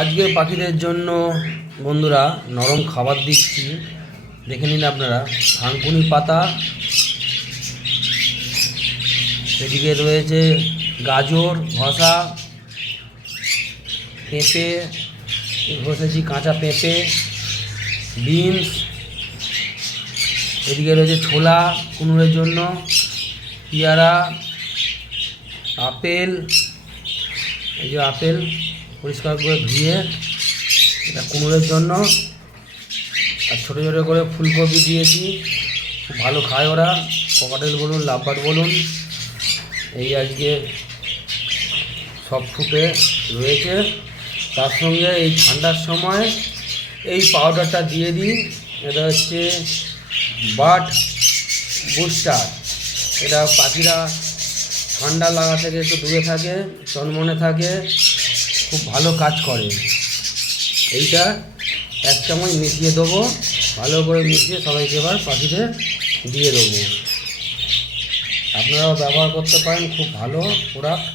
আজকে পাখিদের জন্য বন্ধুরা নরম খাবার দিচ্ছি, দেখে নিন আপনারা। থানকুনি পাতা, এদিকে রয়েছে গাজর ঘষা, পেঁপে ঘষেছি, কাঁচা পেঁপে, বিনস, এদিকে রয়েছে ছোলা কুনুরের জন্য, পেয়ারা, আপেল, এই যে আপেল পরিষ্কার করে ধুয়ে এটা কুনুরের জন্য। আর ছোটো ছোটো করে ফুলকপি দিয়েছি, খুব ভালো খায় ওরা, ককাটেল বলুন লাভবার্ড বলুন। এই আজকে সব ফুটে রয়েছে। তার সঙ্গে এই ঠান্ডার সময় এই পাউডারটা দিয়ে দিই, এটা হচ্ছে বার্ড বুস্টার। এটা পাখিরা ঠান্ডা লাগা থেকে একটু দূরে থাকে, চনমনে থাকে, খুব ভালো কাজ করে। এইটা 1 চামচ মিশিয়ে দেবো, ভালো করে মিশিয়ে সবাইকে এবার পাখিদের দিয়ে দেবো। আপনারাও ব্যবহার করতে পারেন, খুব ভালো প্রোডাক্ট।